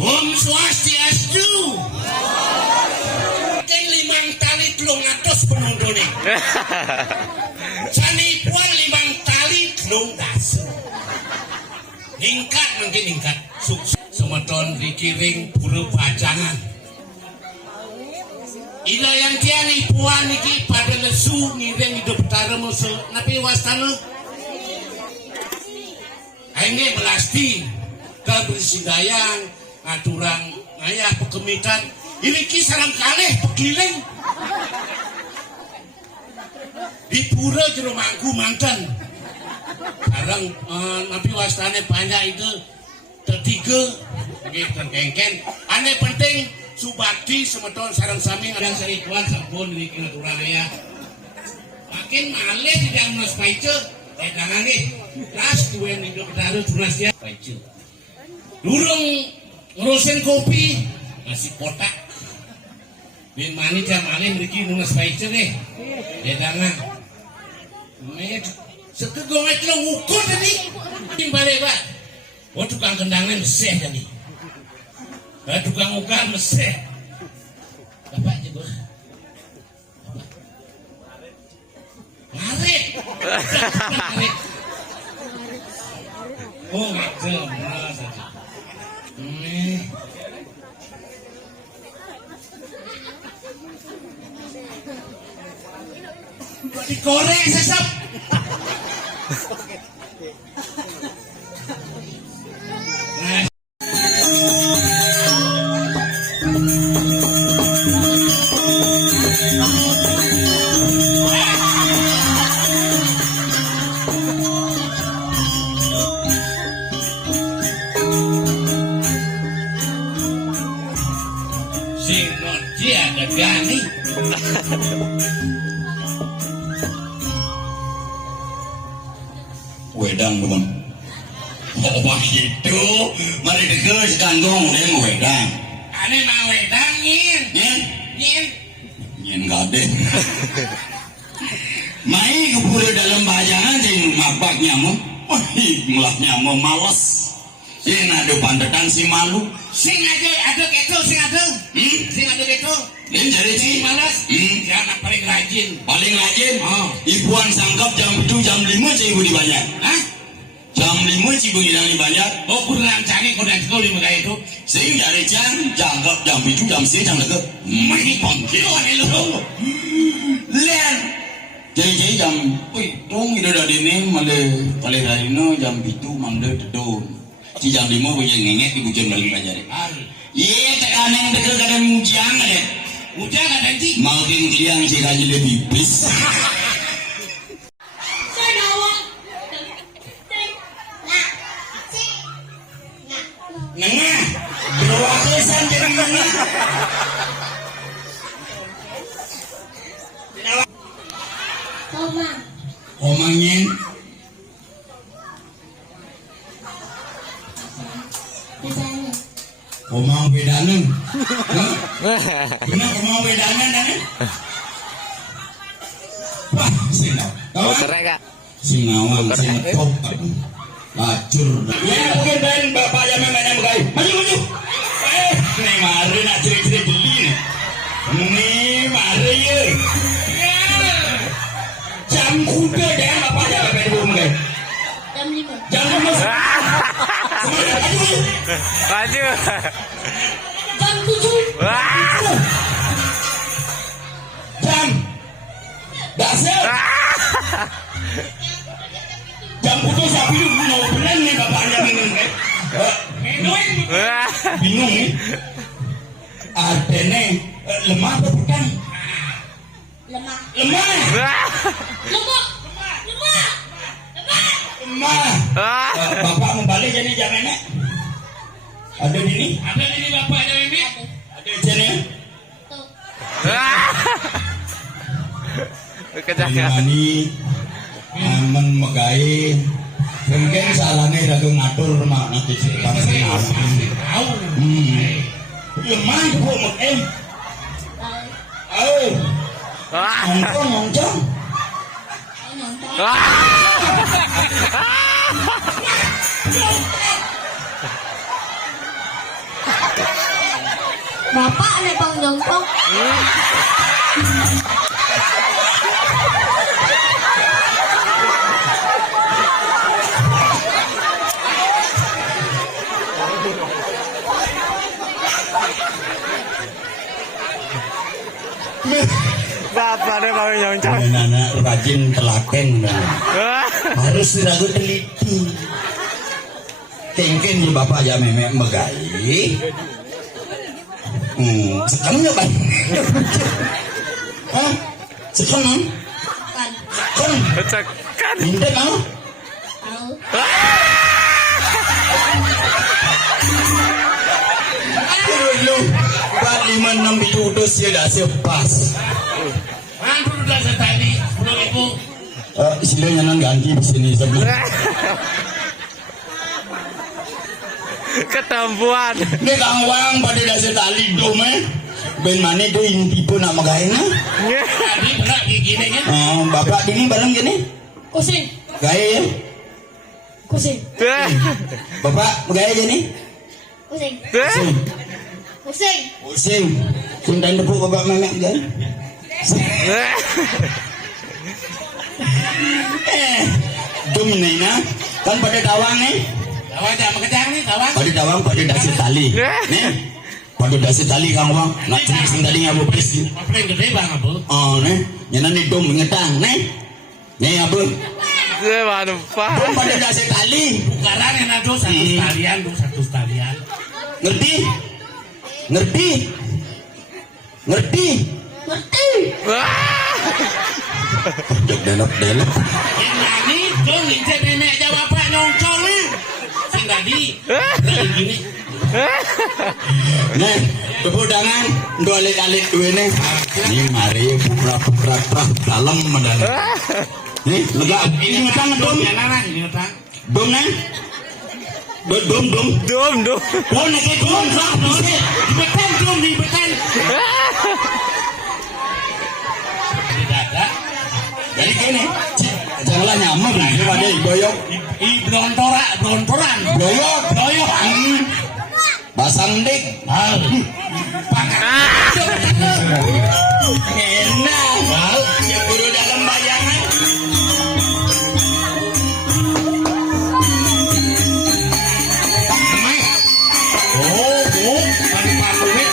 Om Swastiastu. Kan 5 tali 300 penontonnya. Sanipuan 5 tali 13. Ningkat mungkin ningkat. Sukses semeton dikiring buru pajangan. Ila yang tiang ipuan iki pada lesu ngiring hidup tara musuh. Napi wastana. Aingnya melasti kebersidayang aturan ayah pekemitan ini kisaran kalih pekiling di pura jero mangku mantan sekarang nabi wastane banyak itu tertiga gitu kengken ane penting subakti semeton sarang sami ada serikuan sampun di aturan ayah makin malih di dalam mas paice jangan nih las duen hidup taruh tunas dia paice durung ngurusin kopi ngasih kotak bin mani jam mani mereka nunas paice deh jangan sekegong itu ngukur tadi balik pak oh tukang kendangan meseh tadi tukang ukar meseh bapak aja bos ngarik oh ngajak benar saja dikorek sesap dia gegani wedang teman oh itu mari deges gandong yang wedang aneh mah wedang nyin gade mai kepura dalam bajangan jadi mabak nyamuk wah malah nyamuk males sing ada pantetan si malu sing ada keto sing ada keto dan jadi si malas jangan paling rajin ibuan sangkap jam 7 jam 5 sih ibu dibayar jam 5 sih ibu ngilangi bayar oh kurang canggih kurang sekali mereka itu sing jadi jangkap jam 7 jam 10 jam lagi masih panggil lu len jadi jam dong itu dari ini malah paling rajin jam 7 mangde dedon si jam 5 punya ngengek ibu jam lagi belajar iya tak aneh dekat kadang mujang ya udah kadang sih makin siang si kaji lebih bis nengah dua kesan jadi nengah omangin omang bedanan benar omang bedanan wah sinau tahu cerai kak sinawang sinetop lacur ya mungkin dan bapak yang memangnya berkali maju nih mari nak ciri-ciri beli nih mari ya jam kuda dan bapak yang memangnya berkali jam 5 maju jam 7 jam dasar jam putus sapi lu mau bener nih bapaknya bingung bingung nih artinya lemah atau bukan lemah bapak mau balik balik jadi jam nenek. Ada ini? Ada ini bapak ada ini. Ada jadi. Tuh. Kejangan. Ini aman megai. Mungkin salahnya ragu ngatur mak nanti cerita senang. Tahu. Lemah kok makan. Tahu. Oh, Ah. nongcong. Tahu nonton. Bapak nih bang jongkok. Bapak deh mau nyongcong. Anak rajin telaten. Ah. Harus ragu teliti. Kengken di bapak ya memek megai. Sekarang ya bang. Hah? Sekarang? Kan. Kan? Cekan. Minta mau? Tahu. Lu 456 itu udah sudah sepas. Mantu udah setadi 10.000. Istilahnya nan ganti di sini sebelah. Ketampuan. Ini kang wang pada dasar tali dome. Ben mana tu inti pun nama gaena. Tadi benar gini kan. Bapak ini barang gini. Kusing. Gaya ya. Kusing. Bapak gaya gini. Kusing. Sing. Kusing. Sing. Sundan depu bapak memek kan. Dominaina kan pada tawang nih. Kawan jangan mengejar nih kawan. Pada tawang pada dasar tali. Nih. Pada dasar tali kang wang. Nak sing tadi ngabu pres. Apa yang gede bang abu? Oh nih. Nyanan ni dom ngetang nih. Nih apa? Mana pak? Dom pada dasar tali. Bukaran yang ada satu talian. Ngerti? Ngerti? Ngerti? Ngerti. Delok. Yang nani dong incet nenek aja bapak nyongcol nih. Sing tadi gini. Nih, tepuk tangan, dua alik dua nih. Ini mari pura dalam mendalam. Nih, lega. Ini ngetang dom. Ya nana ini ngetang. Dom nih. Dom. Dom. Oh, nek dom sah. Dibetan dong dibetan. Tidak ada. Jadi gini, janganlah nyamuk nih pada boyok. I blontoran. Boyok. Basang dik. Enak. Buru dalam bayangan. Oh, paru-paru nih.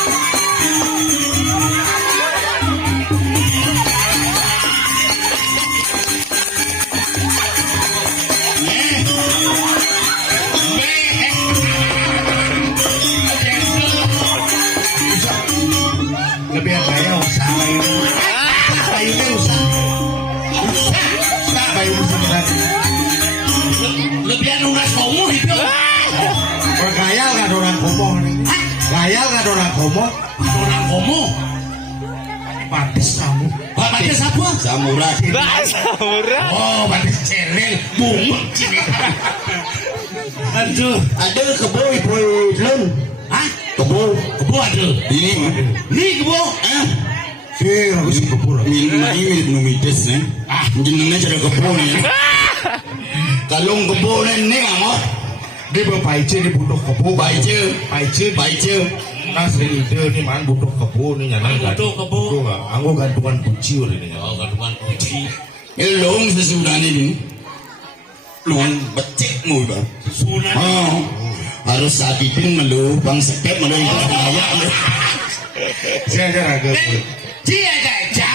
Lebih kaya usah bayunya usah bayu lebih nunas komo itu Gayal kan orang komo nih. Gayal kan orang komo. orang komo Batis kamu. batis apa Samurai. Bahasa murah. oh batis cerel bungut sini aduh Ada kebo ibu lun. hah Kebo. ada Ini mah. nih kebo Sih, harus kepura. Ini milik numites nih. Jenengnya cara kebo nih. Kalung kebo nih ngamot. Dia berpaice di butuh kepu. Baice. Paice. Nah sering ide nih man butuh kepu nih nyana. Butuh kepu. Anggo gantungan kunci oleh nih. oh gantungan kunci Elong sesudah ini. Luang becek mu bang. sunan Oh. Harus sakitin melu bang sekep melu itu ayak melu. Saya aja raga. dia aja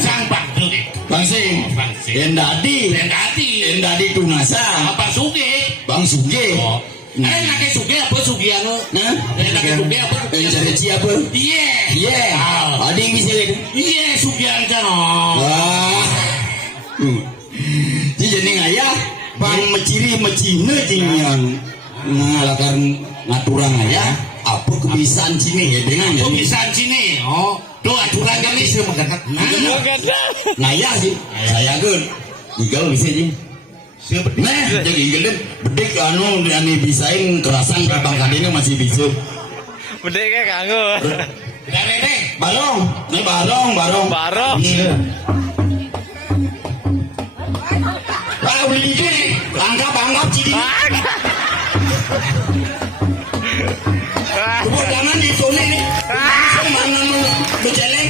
sang bangdu Bang Sing. Endadi. Endadi tunasa. apa suge Bang Suge. nake suge apa sugiano Nah. nake suge apa Cari siapa? Iya. Ada yang bisa lihat. iya sugian kan Wah. Jadi jadi ngaya bang meciri mecina cingan. ngalakar ngaturang ya apa kebiasaan sini ya dengan ya Kebiasaan sini. Oh, tuh aturan kali. Bisa mengangkat. nah ya sih saya kan tinggal bisa sih Siapa? nah jadi gede bedek anu ani bisain kerasan ke bangkad ini masih bisa Bedek kayak kanggo. Dare. barong nih barong Barong. wah beli itu nih anggap ciri Coba jangan di sini nih mana berjalan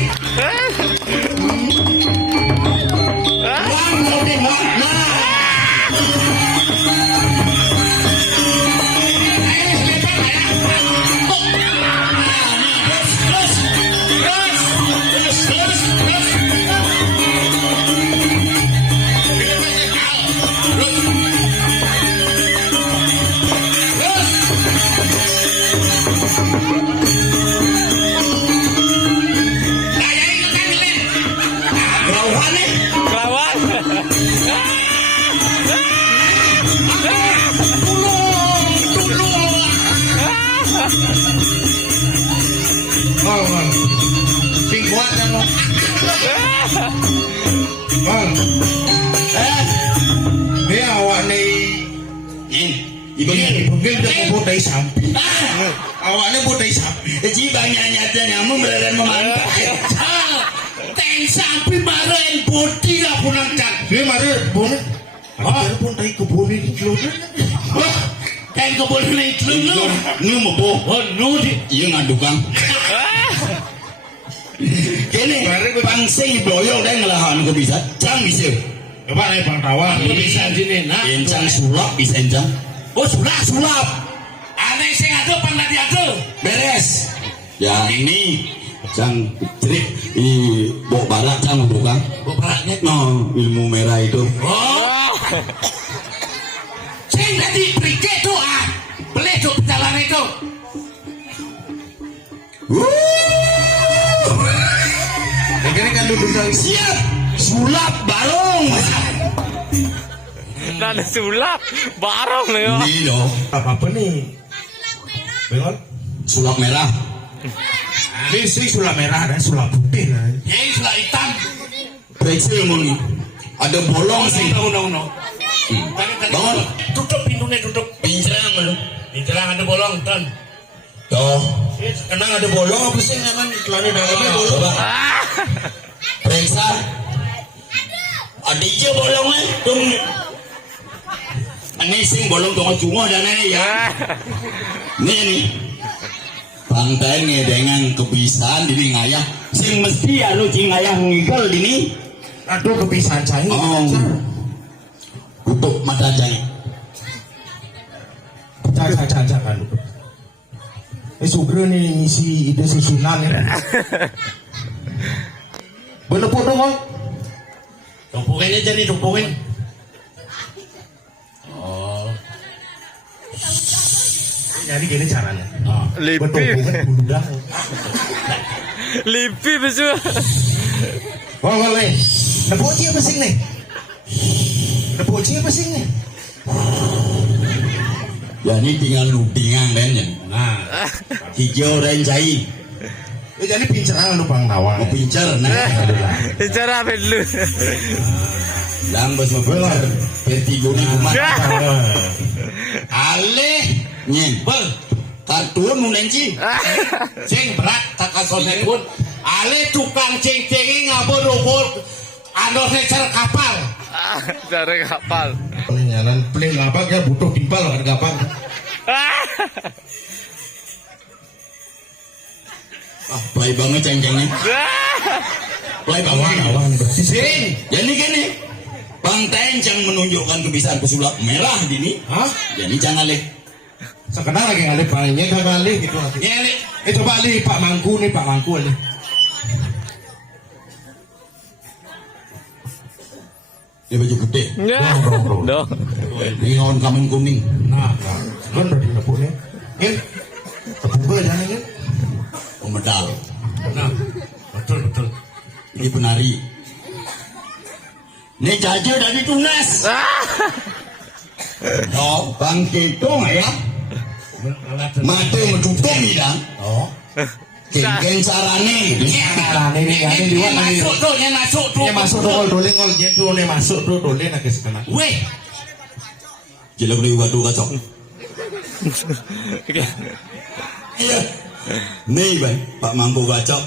Lawan. Oh, bang. Sing kuat kan lo. Bang. Dia awak nih. Ibu Mungkin udah kubur dari samping. Awaknya kubur dari samping. Ji banyak nyata nyamu berada memantau. Teng sapi marahin bodi lah punang cak. Dia marah bon. Oh. Dia pun dari kebun ini lo. Kayak kebun itu lu. Ini mau boh. Oh, lu di. Iya ngadukang. Kini bangsa doyong dan ngelahan ke bisa. Cang bisa. Coba naik bang tawa. Kebiasaan sini. Nah. Encang sulap bisa encang. Oh, sulap. Aneh sing atuh pernah diatur. Beres. Ya ini cang cerit di bok barat cang ngadukang. Beratnya. No ilmu merah itu. Oh. Sing tadi prike tuh ah. Beli tuh jalan itu. Ini kan duduk dari Siap. Sulap barong. Dan sulap. Barong nih. Ini dong. apa nih? Bengon. Sulap merah. Ini sih sulap merah dan sulap putih. Ya, sudah hitam. Periksa yang mau ada bolong sih. No. Bangun. Tutup pintunya tutup. Pincang lu. Pintunya ada bolong ton. Toh. Kenang ada bolong apa sih? Kan celana dalamnya bolong. Periksa. Ada hijau bolongnya. Tung. Ini sing bolong tengah cungo dan ini ya. Nih. Pantai nih dengan kebiasaan diri ngayah. Sing mesti ya lu cing ngayah ngigol dini. Aduh kebiasaan saya. Oh. Tutup mata jai. Caca kan. Sugro nih ngisi ide susunan ya. Bener po dong. Tumpukin aja nih, tumpukin. Oh. Jadi gini caranya. Lipi. Betul budak. Lipi betul. Wah, weh. Nepoci apa sih nih? Nepoci apa sih nih? Ya ini tinggal lupingan dan ya. Nah, Hijau dan jai. Jadi pinceran lu bang Nawang. Mau pincar nah. Bicara apa dulu? Lang bos mau pincar. Vertigo ni kumat. alih Nyen. bel, Kartun mau nenci. cing berat tak kasosen pun. Alih tukang cing-cingi ngabur-ubur. Anu secer kapal. Dari kapal. Penyalan play lapak ya butuh timpal kan kapal. Ah, baik banget ceng-cengnya. Baik banget. Nawang berarti Sering. Jadi gini. Bang Tenceng menunjukkan kebiasaan pesulap merah dini. Hah? Jadi jangan leh. Sekarang lagi ngalih palingnya kan ngalih gitu. Nyeli. Coba alih Pak Mangku nih Pak Mangku alih. Dia baju gede. Doh. Ini kawan kamen kuning. Nah, kan berarti nepuknya. Kan? Tepuk gue jangan kan? Pemedal. Nah, betul. Ini penari. Ini jaja dari tunas. Oh, Bang Ketong ya. Mate medutung ida. Oh. Kengkeng carane. Nah, ini liwat lagi. masuk tuh, yang masuk tuh. Ini masuk tuh dolen ngol yen tuh ne masuk tuh dolen agak sekena. Weh, Jelek deui waduh kacok. Iya. Nih, Bang, Pak Mangko kacok.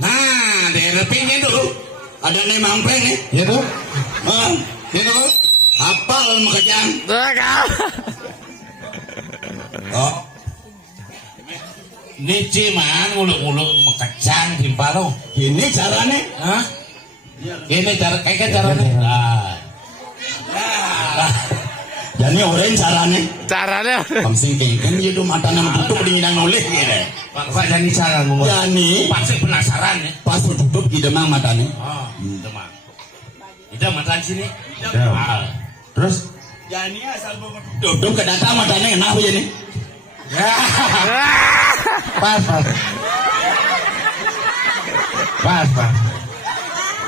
nah, daerah pingin dulu. Ada nih mampeng nih. Ya tuh. Ah, itu hafal makajang. Oh, Ini ciman nguluk-nguluk mekecang timpa lo. ini carane. Hah? Ini cara kayak caranya. Nah. Jadi orang carane. Caranya. Kamsing kengkeng itu matanya menutup dengan noleh gitu. Pak jadi cara ngomong. Jadi Pasti penasaran ya. pas menutup di demang matanya. Oh, itu mah. Itu matan sini. Ya. Ah. Terus Jadi asal menutup ke data matanya kenapa jadi? pas.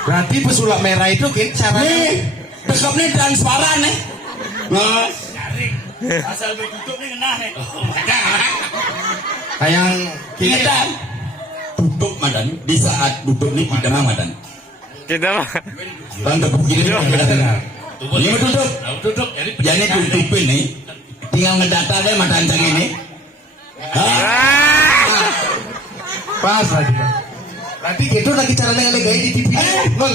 Berarti pesulap merah itu kan caranya Nih, tekap nih transparan nih. Nah, Asal betutup nih kena nih. kayak ini kan tutup madan di saat tutup nih di demang madan. Kita mah. Bang tepuk kiri ini tutup. Tutup. Jadi tutupin nih, tinggal ngedata deh madan cang ini. pas lagi. Berarti gitu lagi caranya ngelegai di TV. Ngol.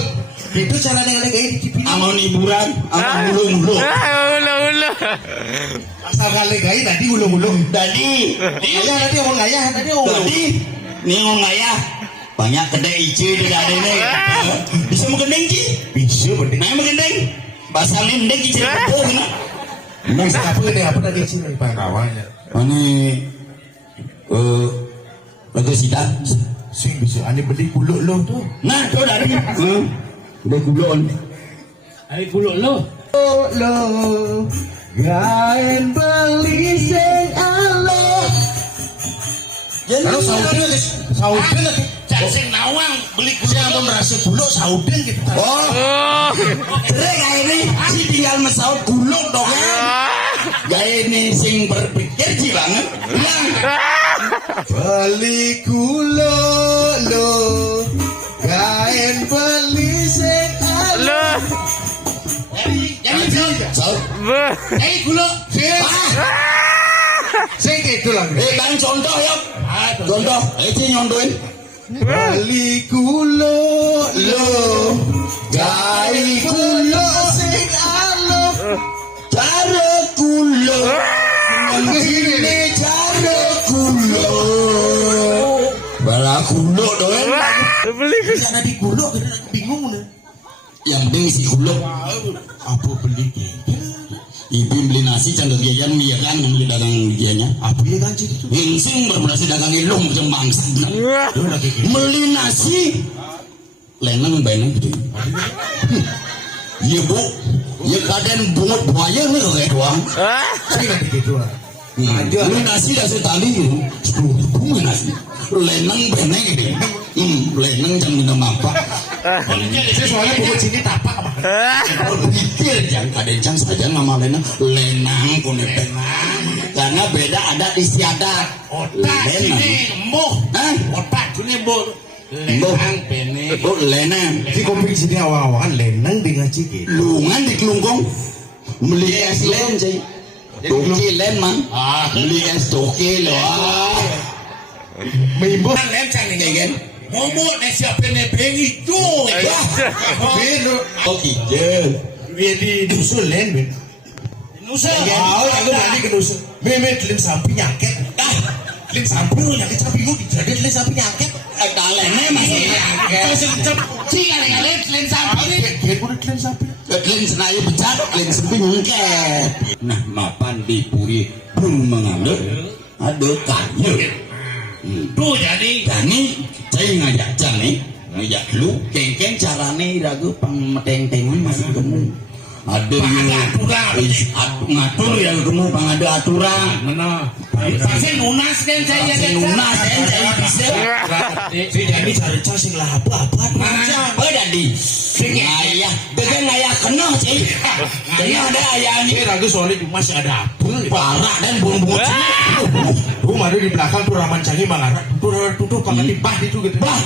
Itu caranya ngelegai di TV. Amun hiburan, amun mulu-mulu. Ulu. Asal ngelegai tadi ulung-ulung. Tadi, Ayah tadi orang ayah tadi orang. tadi, nih ngomong ayah. Banyak kedai ice di ada ini. Bisa mau gendeng ci? Bisa penting. Nah, mau gendeng. Bahasa gendeng ice betul kan? Emang apa tadi sini Pak kawannya. Ini, lagu sidang. Sing bisa ane beli kuluk lo tuh. Nah, itu dari, udah gulon. Hari bulu lo. Lo gaen beli sing Allah. Kalau saudin lagi, saudin lagi. Cacing nawang beli Siapa merasa guluk saudin gitu. Oh, keren gak ini? Si tinggal mesaut gulung dong kan? Gaya ini sing berpikir sih banget. Bilang, Beli kuluk lo gaen beli sing Allah. Lu. saut. gula. Sing itu lah. Bang contoh ya. Contoh, ini nyontohin. Beli kuluk lo gaen kuluk sing Allah. Cara kulo, ini cara kulo. Bala kulo doang. Beli Bisa ada di kuluk kita lagi bingung nih. Yang penting si kulo. Apa beli gitu? Ibu beli nasi cangkir jajan dia kan yang beli dagang dianya. Apa ya kan gitu? Insing berberasi dagang ilung macam bangsa. Lo lagi gitu. Beli nasi, lenang benang gitu. Iya bu, ya kadang bungut buaya nih kayak doang. Saya lagi gitu lah. Beli nasi dah setali gitu, 10.000 nasi. Lenang benang gitu. Lenang jam minum apa? Saya soalnya buat sini tapak apa? Berpikir jangan kadang jang saja nama lenang kuning benang. Karena beda adat istiadat. Otak ini embuh. Hah? Otak ini embuh. Lenang pene. Oh lenang. Di kopi sini awal-awal kan lenang dengan ciki. Lungan di kelungkong. Beli es len sih. Toki len man. Beli es toki loh. Mimbo. Lencang ini kan. Momot ni siapa ni bengi tu. Belo. Toki je. Dia di dusun len ben. Nusa. Tahu aku balik ke dusun. Memet len samping nyaket. Len samping nyaket samping gua dijadiin len samping nyaket. Kalene masih Terus cep. Cing ada len samping ni. Dia pun len samping. Len senayu becat, len semping ngket. Nah, mapan di puri belum mengambil. Ada kayu. Tu jadi. Dani, saya ngajak jang nih, ngajak lu, kengkeng carane ragu pang-teng-tengan masih gemuk. Ada yang ngatur yang gemuk, pang ada aturan. Mana? Pasti nunas kan saya. Lunas, saya bisa. Si jadi cari sing lah apa? Apa jadi? Ayah, dengan ayah kena sih. Kena ada ayahnya. Saya ragu soalnya di masih ada apa? Parah dan bumbu. ada di belakang tuh Raman Canggih Mangara. Tutup pakai tibah itu gitu. Bah.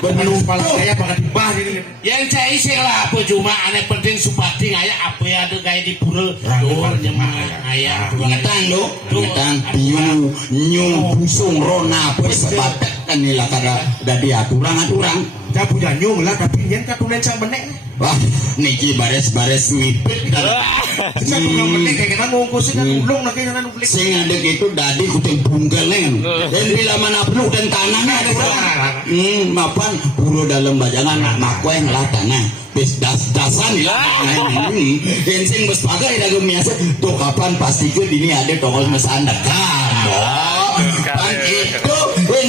Bermenung kepala saya pakai tibah ini. Yang cai sih lah apa cuma aneh penting supati ngaya apa ya ada kayak di pura. Tuh jemaah ngaya. Ingetan lo, ingetan piu nyu busung rona apa sebatek kan nila kada dadi aturan. Kita punya nyung lah tapi nyen katulen cang benek. Wah, niki bares mipit kada. Kita punya benek kayak kita ngungkusin kan ulung lagi kan beli. Sing adek itu dadi kuting bungkeleng. Dan bila mana perlu dan tanahnya ada berapa? Mapan puro dalam bajangan nak makwe ngelah tanah. Bis dasan lah. Sing bos pakai dagu miasa. Tuh kapan pasti ke dini ada tongol mesandak kan. Pan itu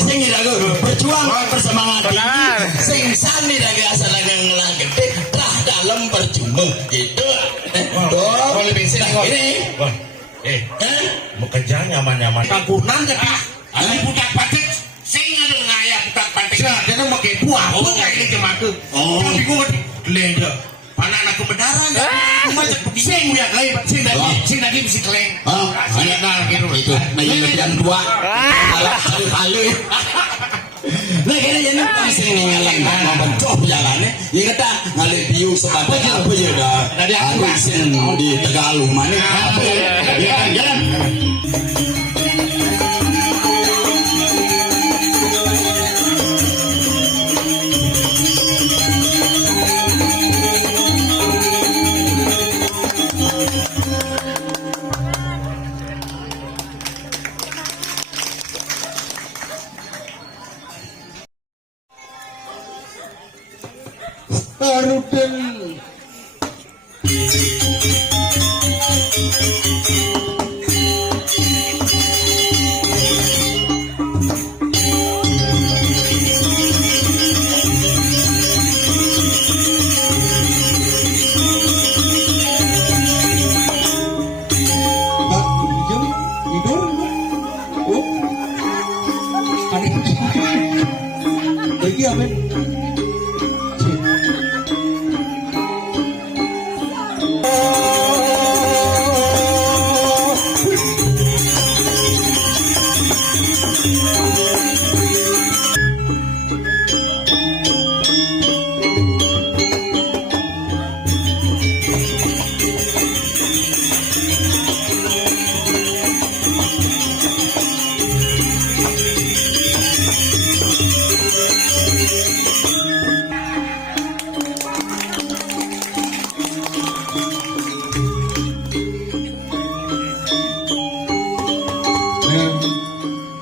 sing dagu berjuang bersemangat. Sing sani dagu asal dagu ngelah gede dah dalam berjuang gitu. Kalau lebih sini Ini bekerja nyaman-nyaman. Tangkunan ke kah? Ada putak patik, sing ada ngaya putak patik. Dia mau kayak buah. Oh kayak ini cuma ke. Oh. Tapi gue lenda. Panak anak kebenaran. Macam sing ya lain sing tadi mesti keleng. Hanya gitu itu. Nanya tua. Kali. Nah kira jadi sing ngelang mau bencok jalannya. Ya kata ngalih piu sebatas apa ya dah. Aku sing di Tegaluh mana? Ya kan jalan. Aruden.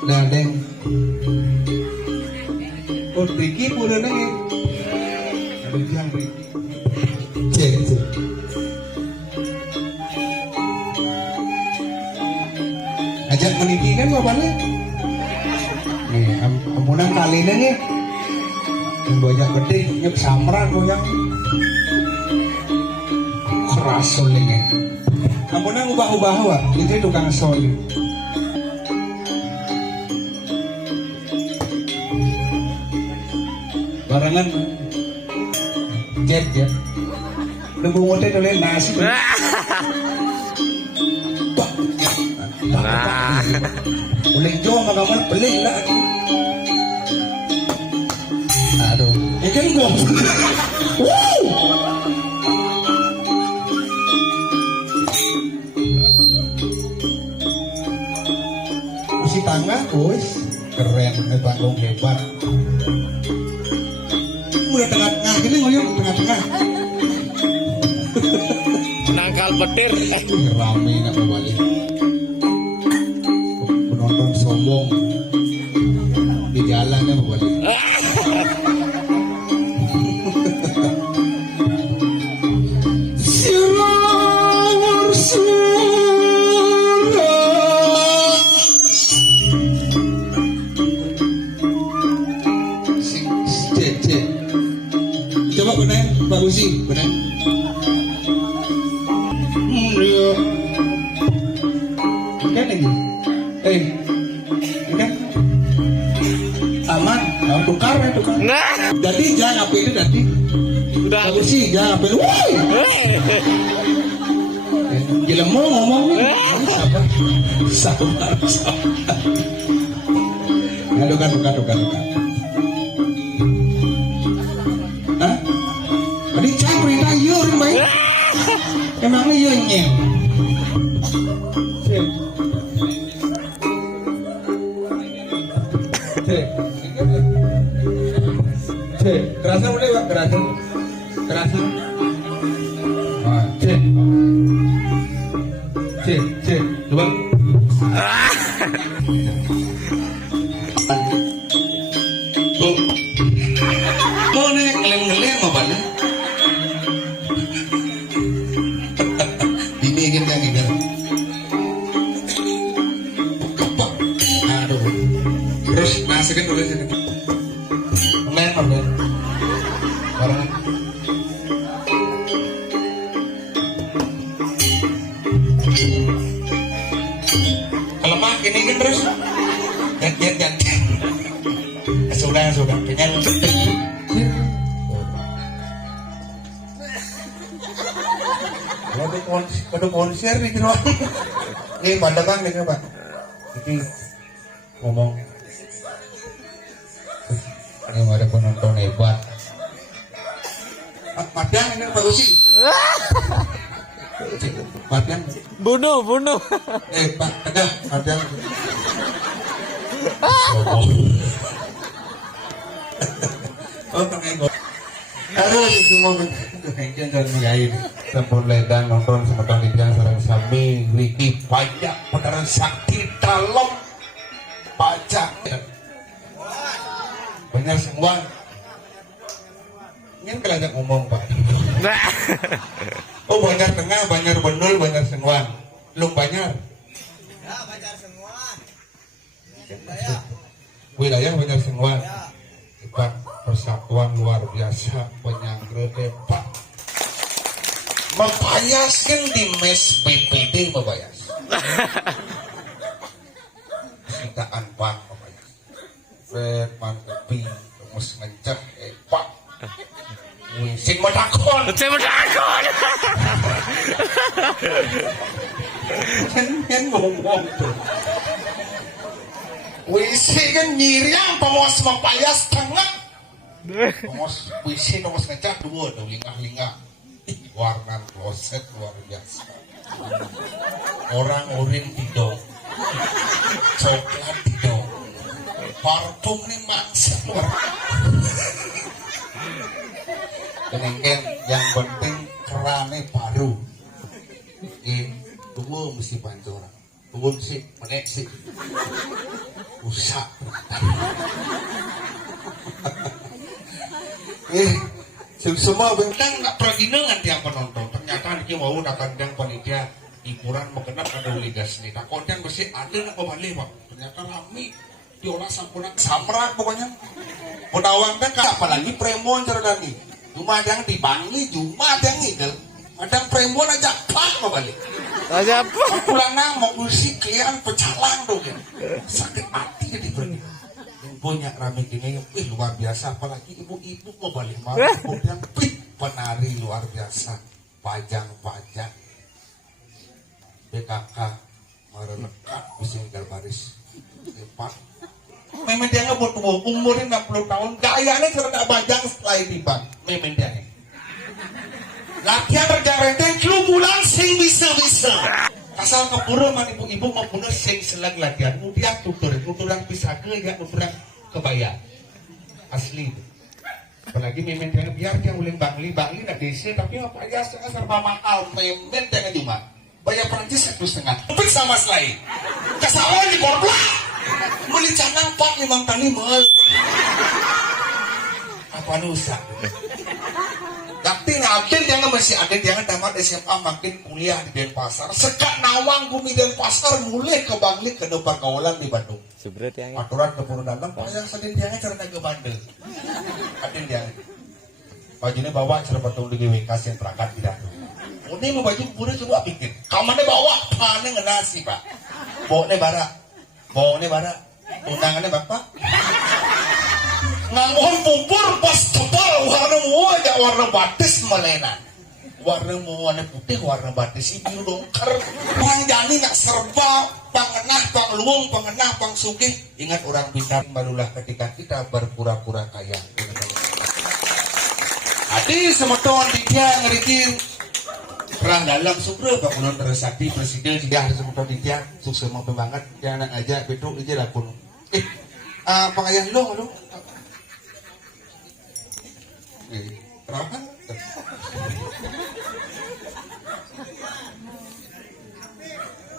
Nah, Deng. Oh, Riki pura neng. Ada yang Riki. Cek. Ajak meniki kan apa nih? Nih, amunan kali nih. Yang banyak gede, nyep samran goyang. Keras solingnya. Amunan ubah-ubah wah, itu tukang soling. Barangan jet ya nunggu ngote oleh nasi boleh jual makaman beli lah aduh ini kan gua si tangga bos keren hebat dong hebat udah tengah-tengah gini ngoyong tengah-tengah Nangkal petir. rame nak balik penonton sombong di jalan kan balik coba benar Pak Uzi benar kan lagi kan aman tukar jadi jangan apa itu nanti Udah. Pak Uzi jangan apa itu woi gila mau ngomong nih siapa Sabar. Gadukan. Hah? Tadi cak berita yur, baik. Emangnya yur nyeng. Kerasa udah Pak, kerasa. Wah, cek, coba. Kau nih ngelem apa nih? Dingin kan ini. Kepak. Aduh. Terus masukin dulu sini. Online. Barang. Kalau mah ini kan terus. Jangan. Sudah. Kenyal. Kalau konser nih kira. Ini pandangan nih Pak. Ini ngomong. Ini ada penonton hebat. Matian ini Pak Usi. Matian. Bunuh. Pak, tegak Matian. Oh, tengok. Aduh, semua kehengkian dan mengair. Tempun ledang nonton semeton lipian sarang sami Riki pajak putaran sakti dalam pajak. Banyak semua. Ini kelihatan ngomong Pak. Oh, Banjar Tengah, Banjar Benul, Banjar Senguan. Belum Banjar. Ya, Banjar Senguan. Wilayah Banjar Senguan. Pak, persatuan luar biasa penyangre Pak. Mempayaskan di mes BPD membayas. Sitaan Pak membayas. Fred Mantepi, mus ngencah Pak. Sing medakon. Kan ngomong tuh. WC kan nyiriang pemos mempayas tengah. Pemos WC nomos ngecak dua ada lingah-lingah. Warna kloset luar biasa. Orang urin tidak. Coklat tidak. Parfum nih maksa luar. Kenengken yang penting kerane baru. Dua mesti pancoran. Tunggu sih, menek sih. Usah. Semua bentang nggak pernah nanti yang penonton. Ternyata nanti mau nakandang panitia hiburan mengenal ada liga seni. Tak konten mesti ada nak kembali Pak. Ternyata rame. Diolah sampurna samrak pokoknya. Penawang kan apalagi premon cerdas nih. Cuma ada yang dibangi, cuma ada yang ngidel. Ada yang premon aja pak kembali. Aja apa? Pulang nang mau musik kalian pecalang dong ya. Sakit hati jadi berani. Punya rame gini, luar biasa. Apalagi ibu-ibu mau balik malam, kemudian penari luar biasa. Pajang-pajang, BKK, merenekat, bisa tinggal baris. Pak, memang dia nggak butuh umurnya 60 tahun, gayanya cerita bajang setelah ini Pak. Memang dia nih. Latihan terjarenteng, lu bulan sing bisa-bisa. Asal kepura man ibu-ibu mau punya sing selang latihan. Kemudian tutur yang bisa ke ya, tutur yang kebaya. Asli. Apalagi memen jangan biar dia uling bangli nak desi tapi apa aja serba mahal. Memen jangan cuma. Bayar Perancis 1,5. Tapi sama selain. Kesalahan di korblak. Beli canang 4-5 kali mal. Apa nusa? Tapi aden jangan masih aden jangan tamat SMA makin kuliah di Denpasar. Sekat nawang bumi Denpasar mulai ke Bangli ke depan kawalan di Bandung. Aturan kepurunan payah aden jangan cerita ke Bandung. Aden jangan. Bajunya bawa cerpetung di GWK yang terangkat tidak. Ini mau baju pura coba bikin. Kamarnya bawa panen nasi Pak. Bawanya bara. Undangannya Bapak. Ngamuhun pumpur pas tebal warna batis melenan. warna mau warna putih, warna batik si biru dongker. Panjani nak serba, pangenah, pangluung, pangenah, pangsugih. Ingat orang pintar barulah ketika kita berpura-pura kaya. Adi semeton dia ngerikin perang dalam sukre Pak Kulon Teresati Presiden tidak harus semeton dia sukses mau banget dia anak aja betul aja lah pun. Pengayaan lo. Terapan.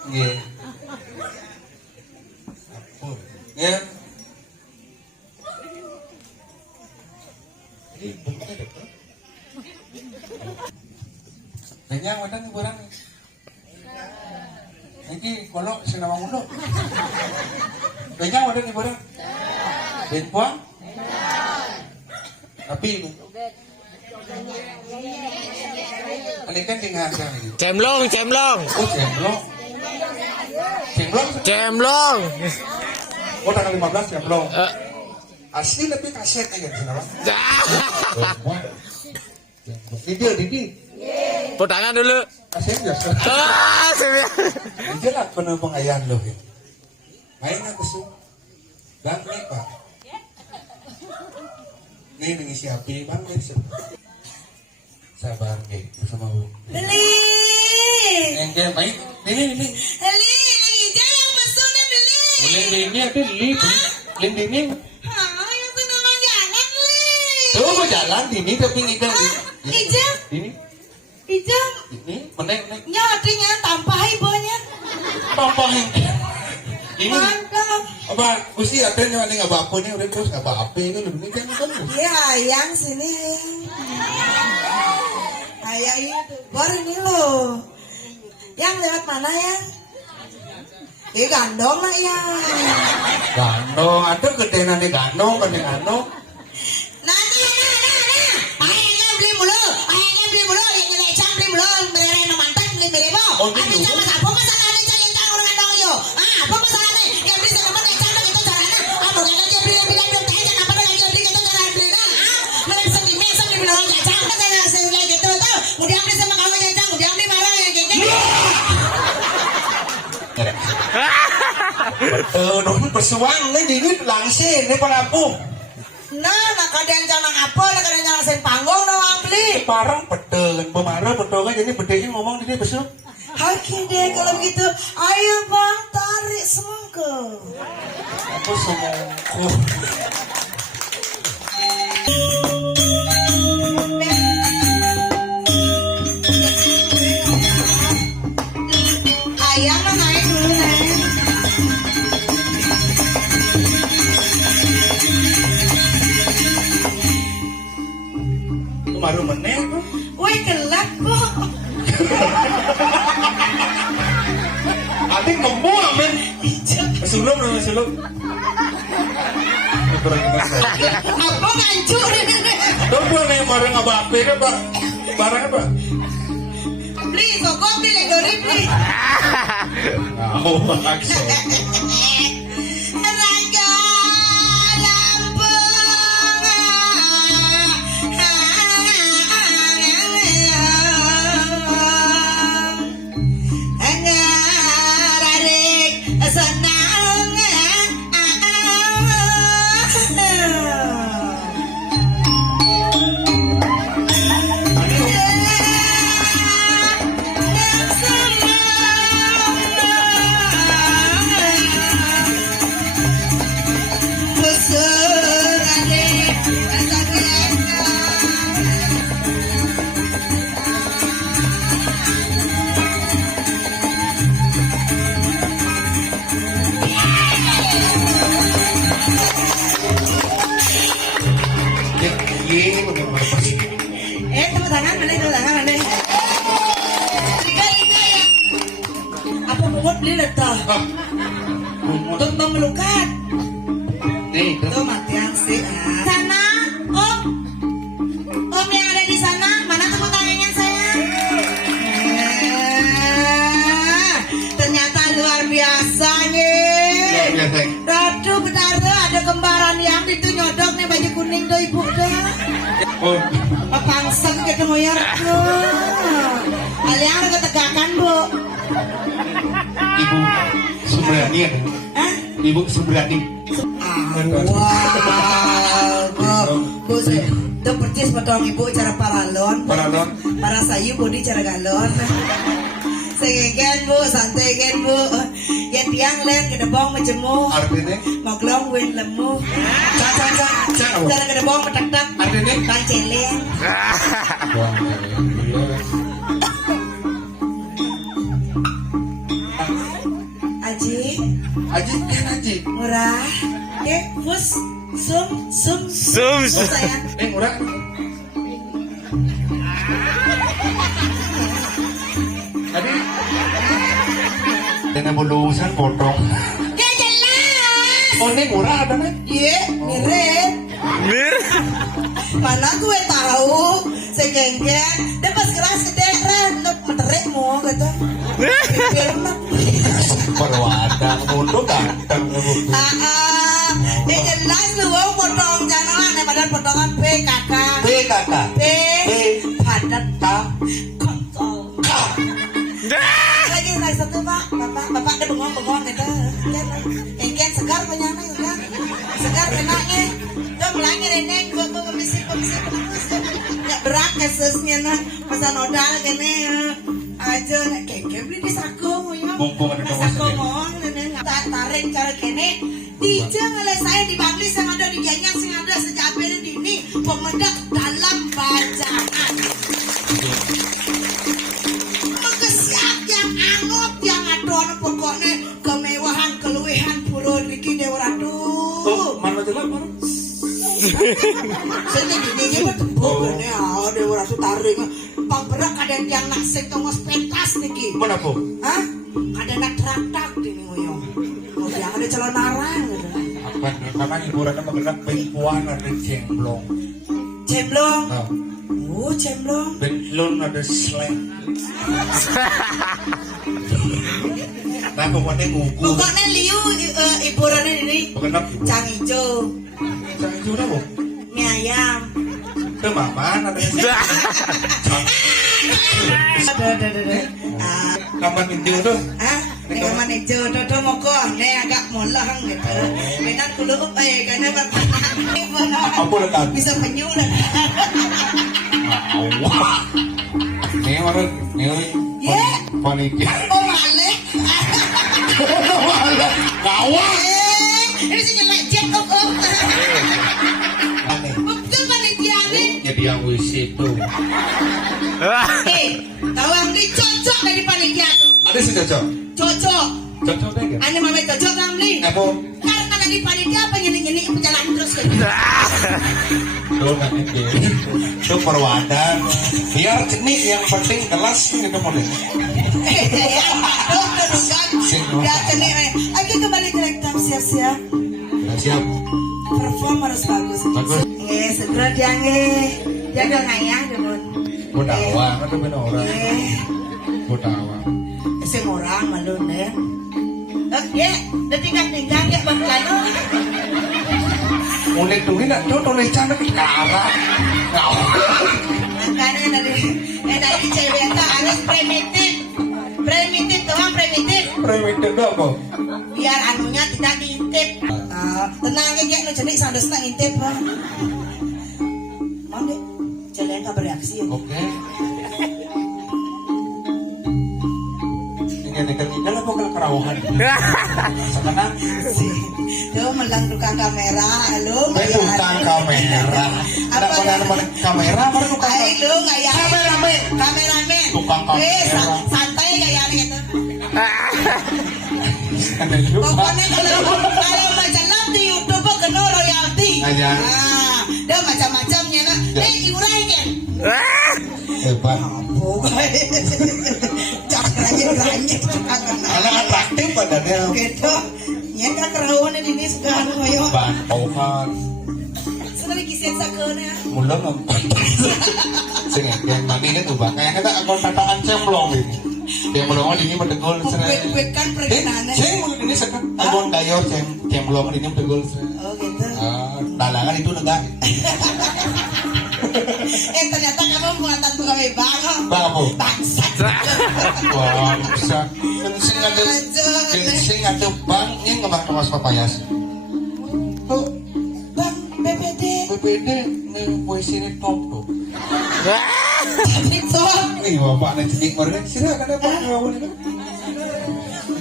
Iya. Apa? Ya. Ini bentuknya dekat. Kayaknya wadah nih borang. Ini kalau senawang mulo. Kayaknya wadah nih borang. Benpuan. Tapi itu. Ini kan tinggal lagi. Cemlong. Oh cemlong. Cemlong. Oh tanggal 15 cemlong. Asli tapi kaset aja di sana. Didi. Put tangan dulu. Kaset biasa. Ini lah penuh pengayaan loh. Main aku su. Dan nih Pak. Nih ngisi api bang nih. Sabar nih bersama Bu. Beli. Yang baik. Ini. Beli. Lagi yang pesunnya beli. Ini ada ini. Yang senang jalan li. Tuh mau jalan ini tapi ikan Ijam. ini. Menek. Nyatinya tanpa ibunya. Tampahin. Ini Mantap. apa? Usi ada yang ada nggak apa nih udah terus nggak apa ini lebih kan kan. Iya, yang sini ayang itu baru ini loh. Yang lewat mana ya? Gandong lah ya. Gandong ada gede nanti gandong. Nah. Ayangnya beli mulu. Yang ngelecang beli mulu. Beli mantan beli beribu. Abis sama apa masalah ada yang orang gandong yo? Apa masalahnya? Yang beli sama lecang itu caranya. Apa yang dia beli bilang belum tahu apa yang dia beli itu cara beli dah. Mereka sendiri beli orang lecang. Saya gitu tahu. Kemudian beli sama kamu lecang. Kemudian beli marah yang kayak gini. Nunggu persuang nih ini langsing nih pelaku. Nah, kadang jangan apa, kadang jangan sen panggung doang beli. Parang pedeng, pemarah pedengnya jadi bedanya ngomong dia besok. Oke deh kalau begitu, ayo bang tarik semangka. Apa semangku? Ayam naik dulu nih. Baru meneng. Wih gelap kok. Adik ngebuang men. Sebelum. Apa ngancur ini? Dong nih barang apa kan Pak? Barang apa? Beli kok beli legori beli. Oh maksa. Raja Lampung. Ngararik senang. Tepuk tangan mana? Tiga ya. Apa bubut beli letak? Untuk memelukan. Nih, Tuh mati yang sih. Sana, Om yang ada di sana, mana tepuk tangannya sayang? Ternyata luar biasanya. Ratu benar tuh ada kembaran yang itu nyodok nih baju kuning tuh ibu tuh. Oh, Pangsang ketemu ya. Kalian udah ketegakan, Bu. Ibu Subrani ada. Hah? Ibu Subrani. Wow, Bu, itu percis potong ibu cara paralon. Paralon. Para sayu budi cara galon. Segegen Bu, santai gen Bu. Yang tiang len ke debong menjemuk. Artinya? Moglong win lemu. Cak. Cara ke debong metak-tak. Artinya? Panceleng. Aji, Aji. murah. Bus, sum. Sum. Sayang. Murah. Tadi. Dengan bulusan potong. Ya jelas. Oh, ini murah ada nih. Iya, mirip. Mana gue tahu segenggen. Dia pas keras kedengeran, nuk meterik mau gitu. Firman. Perwadang mundur ganteng. Ya jelas lu mau potong jangan padahal potongan P kakak. B kakak. P B. padat kontol. Lagi naik satu pak, bapak ada bengong gitu. Engken segar penyana juga, segar enaknya. Tuh melangir neneng, gua memisik. Nggak berat kasusnya nah, masa nodal gini aja keke beli di saku ya. Mumpung ada kawasan Saku ini. mohon neneng tarik cara kene. Dijang oleh saya di Banglis yang ada di Gianyar yang ada sejak abis ini pemedak dalam bacaan. Kesiap yang angot yang adon pokoknya kemewahan keluwehan purun Riki Dewaratu. Mana jelas mana? Saya gini betul ini Dewaratu taring. Pak berak ada yang naksik tongos pentas niki. Mana po? Hah? Ada nak traktak ini ngoyong. Oh yang ada calon narang gitu. Apa? Karena ibu rata bergerak penipuan ada cemblong. Cemblong. Nah, Oh cemblong. belum ada slang. Nah, pokoknya nguku. Pokoknya liu ibu rana ini Pokoknya ibu. cang hijau, Cang itu udah bu. mie ayam. Itu mama ada. Kapan itu tuh? Ah, ini mana hijau, dodo moko, ini agak molang gitu. Dengan kudu karena berpanah. Apa dekat? Bisa penyu lah. Wah. Ini orang ini Ye, panitia. oh malik. Kawan. Ini sih jelek cek Betul panitia nih. Jadi yang WC itu. Tahu yang ini cocok dari panitia tuh. Ada sih cocok. Cocok. Cocok deh kan? Ane mame cocok Ramli. Apa? Karena dari panitia apa nyeni berjalan terus gitu. Tuh nggak ini. Itu perwadan. Biar nih yang penting kelas itu model. Ya kene. Oke kembali ke rektam siap-siap. Siap. Perform harus bagus. Bagus. Segera dia jaga ngayah demun. Budawang atau bener orang? Budawang. Sing orang malu nih. Ya, detingkan ya bang lalu. Ulit tuh nak tuh tulis cantik sekarang. Makanya dari cewek itu harus primitif doang primitif. Primitif dong kok. Biar anunya tidak diintip. Tenang aja lu jenis sandos tak intip bang. Mau deh, cewek nggak bereaksi ya. Oke. Ini kan kita lah bukan kerawuhan. Sekarang Tuh melang tukang kamera, lu tukang kamera. Ada benar kamera, baru tukang Ay, lu ngayah. Kameramen. Tukang kamera. Santai gaya gitu. Ada juga. Pokoknya kalau macam di YouTube kena royalti. Aja. Nah, dia macam-macamnya nah. Ibu Raingen. Hebat. Jangan lanjut. Anak atraktif badannya. Gitu. Ya kan kerawan ini sekarang ayo. Bantauan. Sekali kisah sakena. Mulut sing yang mati itu bang. Kayak kita akan tataan cemplong ini. Dia melongo ini mentegol. Bebek kan perkenalan. Sing ini sekarang agon kayor cemplong ini mentegol. Oh gitu. Talangan itu negak. Ternyata kamu muatan pegawai bank. Bang apa? Bangsat. Wah, bisa. Kencing ada bang, ini ngebak temas papayas. Tuh, Bang, BPD. BPD, ini puisi ini top tuh. Itu. Nih, bapak nih cengik mereka. Silakan ya, Pak.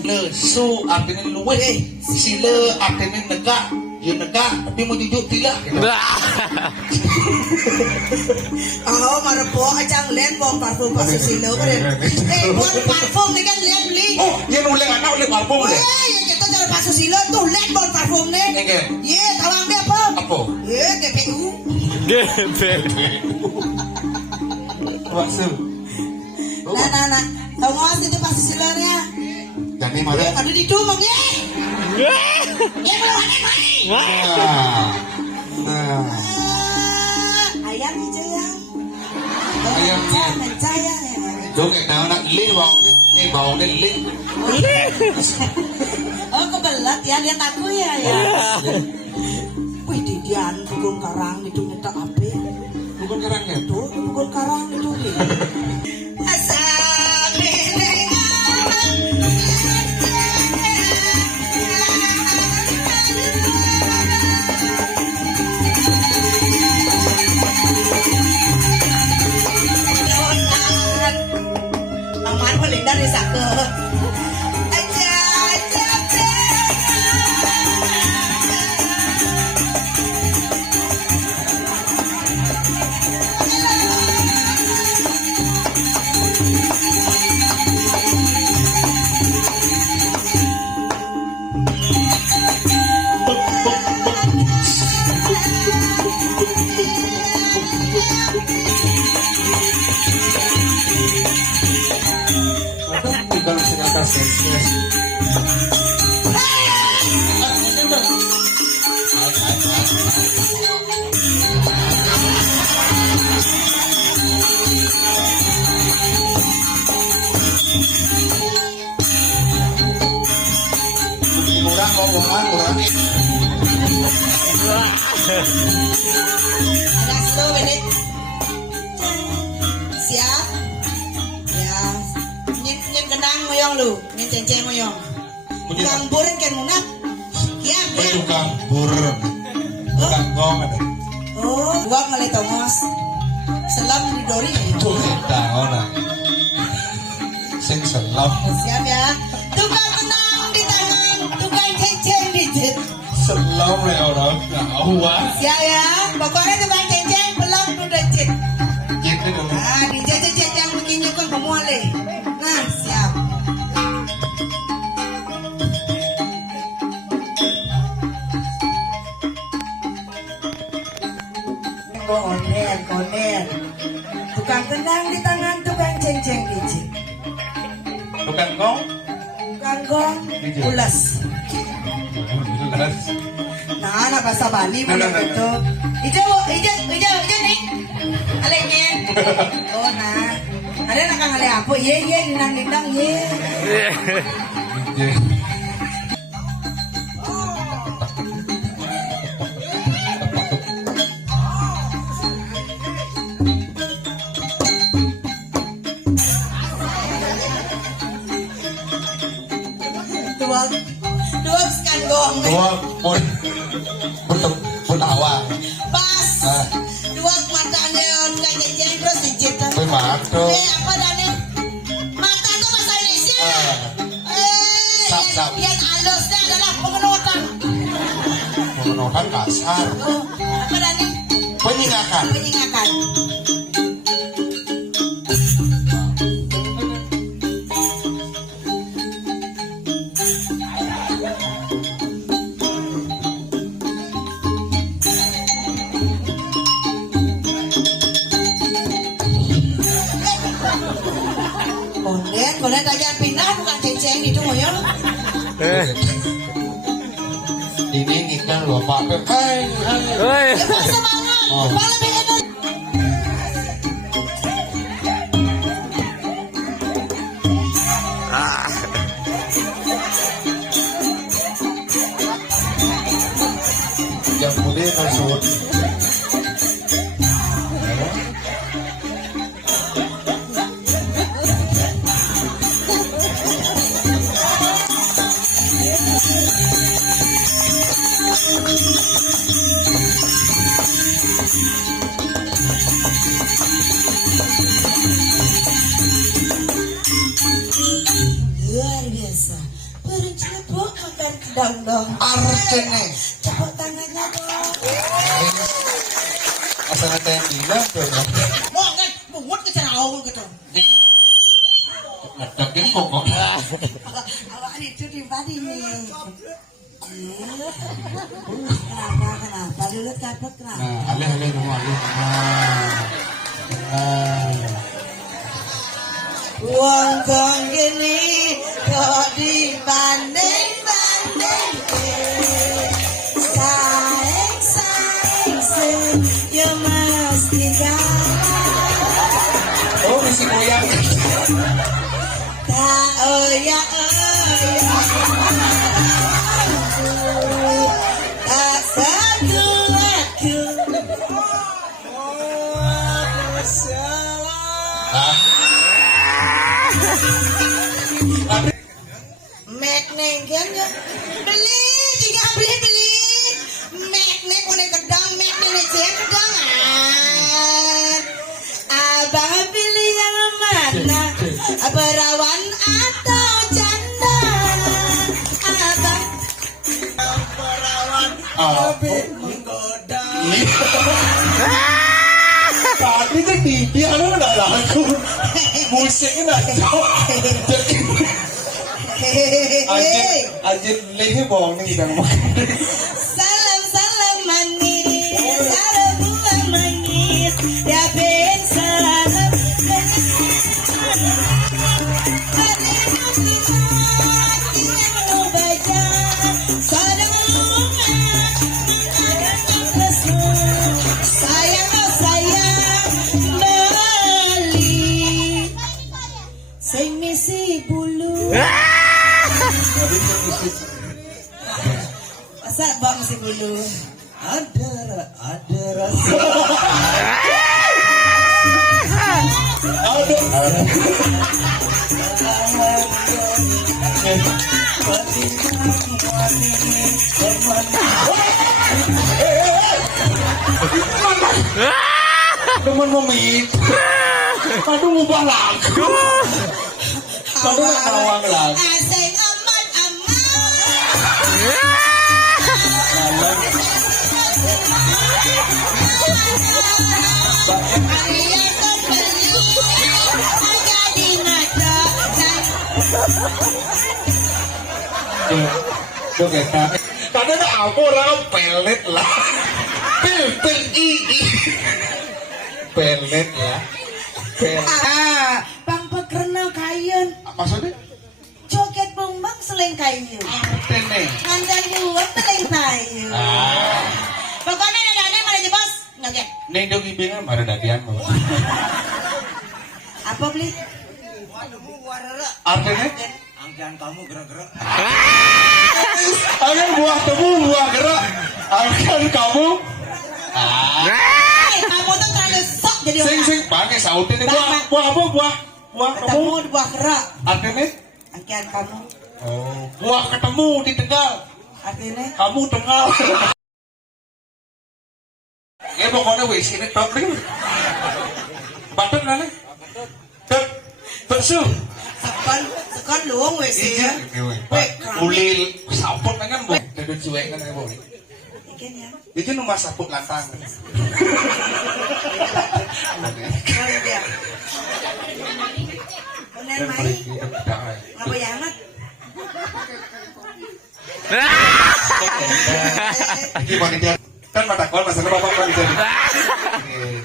Le, su artinya luwe. Sila artinya negak. Ya negak, tapi mau jujur tidak. Oh, marepo ajang len bom parfum Pak Susilo keren. Bom parfum ni kan lihat beli. Oh, ya nuleng anak oleh parfum deh. Ya kita cara Pak Susilo tuh len bom parfum ni. Oke. Ye, tawang dia apa? Apa? Ye, GPU. Pak Sul. Nah. Tawang itu Pak Susilo ni. Jadi mana? Aduh di tumang ye. Ye belum ada mai. Nah. Ayam aja ya. Ayam ya. Mencaya. Đúng cái nào nó lên bóng cái bóng lên lên. Oh kebelat ya lihat aku ya. Wih Didian bukan karang itu nyetak apa? Bukan kerang ya? Tuh bukan karang itu. Aman paling dari sake. Tinggal sing atas sensies. Murah. Ada slow ini. Siap. Ya. Nyen kenang moyong lu. Nyen cenceng moyong. Tukang burin kan munap. Ya. Tukang bur. Tukang gong ada. Oh, gua ngeliat tongos. Selam di dori. Tuh kita orang. Sing selam. Siap ya. Tukang kenang di tangan. Tukang cenceng di jet. Selam ya orang. Nah, Siap ya. Pokoknya tukang cenceng belum udah jet. gitu dong. Ah, di jet yang begini kan pemuale. Nah, siap. Koner. Tukang tenang di tangan, tukang cenceng di jet. Tukang gong. Tukang gong, ulas. Jelas. Nah, anak bahasa Bali boleh itu. Ijo nih. Aleknya. Oh, nah. Ada nak ngale apa? Ye, dindang, ye. Dua sekan gong. Dua pun awal. Pas. Dua matanya tukang cenceng terus dijit. Betul. Apa Daniel? Mata itu bahasa Indonesia. Sap. Yang halusnya adalah pengenutan. Menggunakan kasar. Oh, apa Daniel? Penyingakan. Penyingakan. Konen aja pindah bukan cenceng itu moyo. Ini ikan bapak. Hai. Hei. Ya Pak semangat. Oh. Pak lebih enak. Yang mulia tersebut. dong. Arcene. Tepuk tangannya dong. Asal ada yang bilang tuh. Mau nggak bungut ke cara awal gitu. Ngedeknya kok. Awak itu di badi nih. Kenapa? Dulu kapok kenapa? Nah, alih rumah alih. Uang kong gini kok dibanding-banding saing ya mesti jalan Oh, masih goyang. tak oya tak satu aku Mek nengken ya beli tiga beli mek neng oleh gedang mek neng gedang abang pilih yang mana perawan atau janda abang perawan lebih menggoda Tadi tuh TV anu nggak laku, musiknya nggak tahu. Ajin lehe bohong nih bang. Salam manis, salam bunga manis, ya ben salam Sing misi bulu. Masa bang misi bulu? Ada rasa. Teman memit. Aduh ngubah lagu. Aduh nawang lagu. Asing amat. Ayah kembali jadi mata. Tuh kita. Karena ada apa orang pelet lah. Pel pelet ya. Bang pekerna kayen. Maksudnya? Joget bombang seleng kayu. Tene. Ngandang buat seleng kayu. Pokoknya ada mana di bos? Joget. Neng dong ibingan marah dadian mau. Apa beli? Waduh, warara. Artinya? Angkian kamu gerak-gerak. Akan buah temu buah gerak. Akan kamu. Kamu tuh terlalu sok jadi Sing pakai sautin ini buah apa buah ketemu kamu. di buah kerak. Artinya? Angkian kamu. Oh, buah ketemu di Tegal. Artinya? Kamu Tegal. Ya pokoknya wis ini top nih. Batut mana? Bakso. Sekan luang wes ya. Ulil saput kan bu. Duduk cuek kan bu. Ikan ya. Itu nomor saput lantang. Kalau dia. Bener mai. Ngapa ya amat? Ini panitia kan mata kol masalah bapak panitia.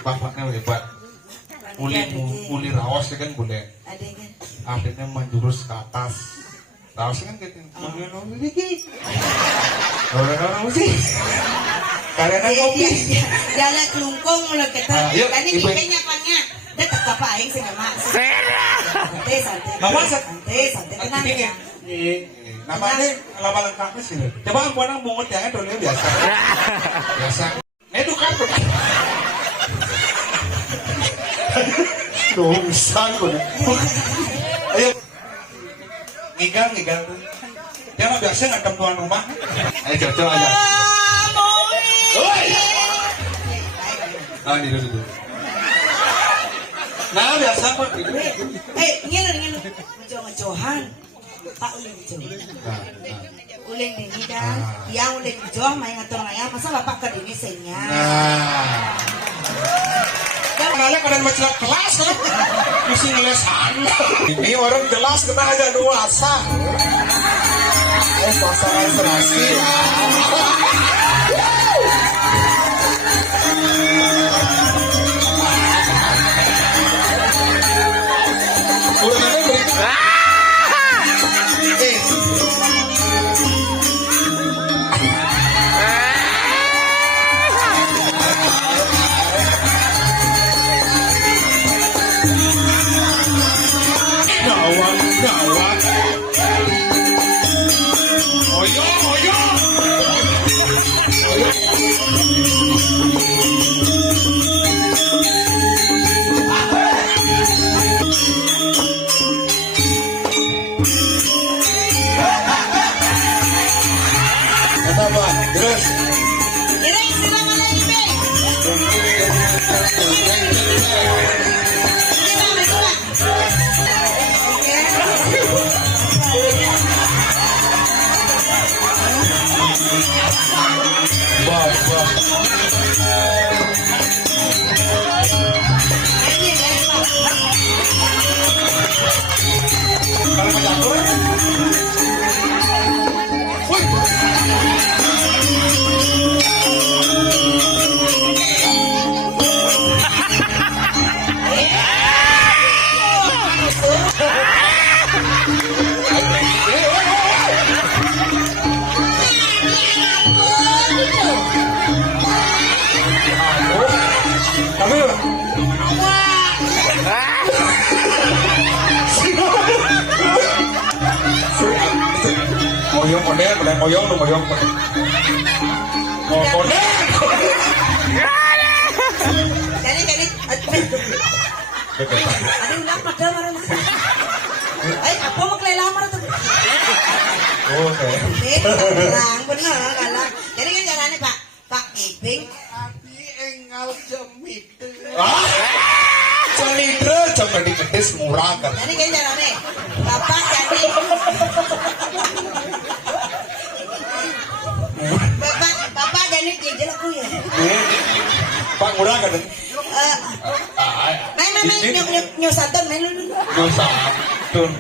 Bapaknya hebat. Uli rawas kan boleh. Ada kan? Akhirnya menjurus ke atas. Rawas kan gitu. Ini. Orang-orang sih. Karena kopi. Jalan kelungkung mulut kita. Yuk, Tadi Ibu. ikannya apanya? Dia tetap aing sih nggak mak. Santai. Nggak masak. Santai tenang ya. Namanya lama lengkapnya sih. Coba ampunan mungut ya dulu biasa. Biasa. Itu kan. Dosan kok. Ayo. Ngigang. Jangan biasa ngakam tuan rumah. Ayo cocok aja. Oi. Nah, ini dulu. Nah, biasa kok. Ngene. Ngejohan. Pak Uli ngejoh. Uling ini kan, yang uling hijau main ngatur ngaya, masa bapak ke ini senya. Nah. Karena kalian macam kelas kan? Mesti ngelesan. Ini orang jelas kena aja dewasa. Pasangan serasi. Ulangannya berikut. Gawat. Oyo. Kata apa? Terus. Ireng silakan lagi be. Kalau mencampur, moyong. Jadi, ada ulang pada mana? Apa mau kelai lamar tuh? Oke. Terang bener kalah. Jadi kan jalannya Pak Iping. Adi engal jemit. Celindra coba diketis murah kan. Jadi kan jalannya Bapak jadi Bapak jadi jejel aku ya. Pak murah kan? Main nyusantun main dulu. Nyusantun.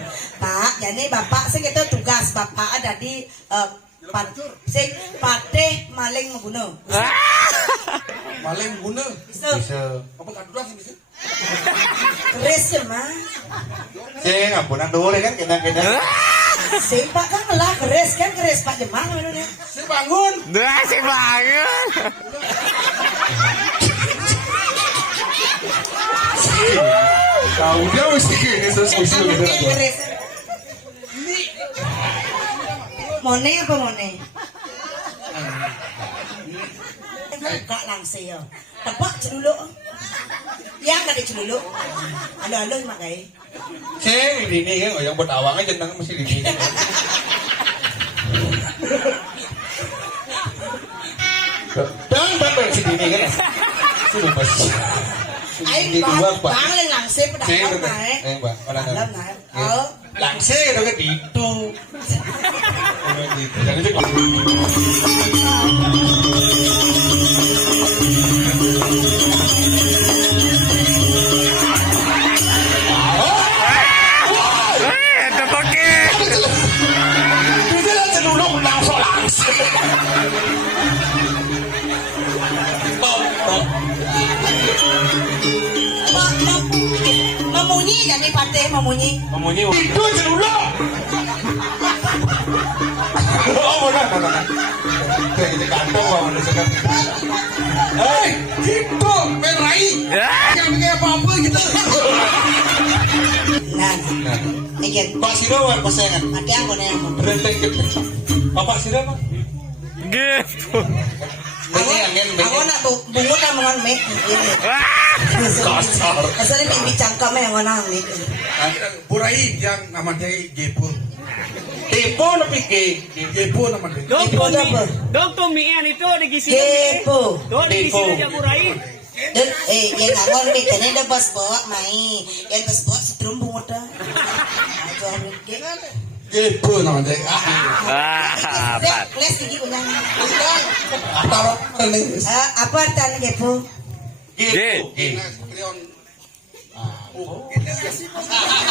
Pak, jadi Bapak sing itu tugas Bapak ada di sing pateh maling membunuh. Maling guna. Bisa. Apa kadura sih bisa? Keris ya mah. Sing ampunan dulu kan kena. Sing Pak kan lah keris Pak Jemang menurutnya. Si bangun. Si bangun. Tahu dia mesti gini sesuatu gitu. Keris. Mone apa mone? Enggak langsung ya. Tepak celuluk. Ya enggak ada celuluk. Halo makai. Sing ini kan yang buat awangnya jeneng mesti di sini. Dan bapak sini kan. Sudah pas. Ay, bang langsung pada naik. Dalam naik. Oh, Langsung itu kan itu. Yang itu memunyi jadi partai memunyi. memunyi itu dulu. Oh benar. Ini kantong bang mendesakan. Hei, itu merai. Yang punya apa gitu. Nah, mikir. Pak Siro war pasangan. Ada yang mana yang mau? Renteng gitu. Bapak Siro apa? Gitu. Aku nak bungut nak mengon mik. Kasar. Asalnya bincang kami yang mana mik. Burai yang namanya Gepo. Gepo tapi Gepo namanya. Gepo apa? Dok tumian itu di gisi. Gepo. Dok di gisi dia murai. Dan yang ngon mik ini ada bos bawa mai. Yang bos bawa setrum bungut dah. Aduh mik. Gepo namanya. Ah, Dek, apa? les gigi ulang. Taruh ini. Apa artinya kepo? G.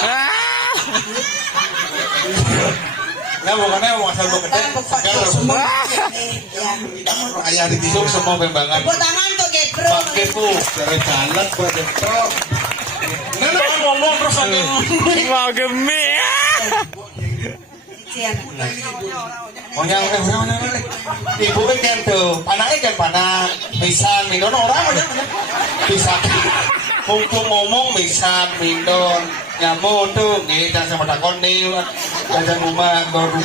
Ah. Nah, bukannya mau asal gue gede. Segar semua. Ya. Ayah ditisuk semua pembangan. Tepuk tangan tuh Gebro. Pakai tuh, dari jalan buat jempol. Nah, ngomong terus aja. Mau gemi. Cian. Orang. Ibu kan tuh, panahnya kan panah. Pisan, mindon orang aja. Pisan. Hukum ngomong pisan, mindon. Nyamuk tuh, nih, jangan sama takon nih. Jangan rumah, baru.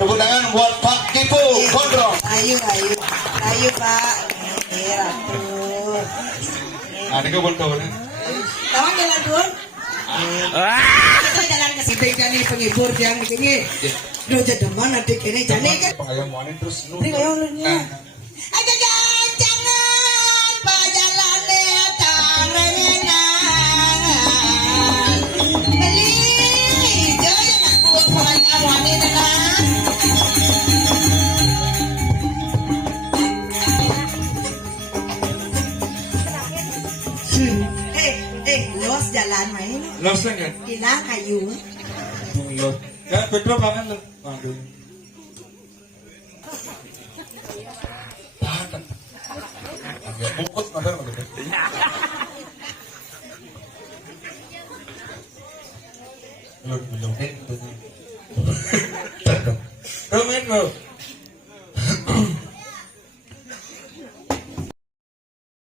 Tepuk tangan buat Pak Kipu, Gondrong. Ayo Pak. Ratu. Nah, ini gue bentuk nih. Kawan jalan dulu. Ah. Kita jalan ke situ kan nih penghibur yang di sini. Duh jadi mana adik ini jadi kan. Pengayam wanita terus lu. Beri kayak ulurnya. Aja jangan pajalannya tarenan. Beli jangan aku pengayam wanita lah. Los jalan main. Los kan? Hilang kayu. Los. Ya, betul banget lu. Waduh. Tahan. Bungkus mandar gitu. Belum deh. Belum. Romen lo.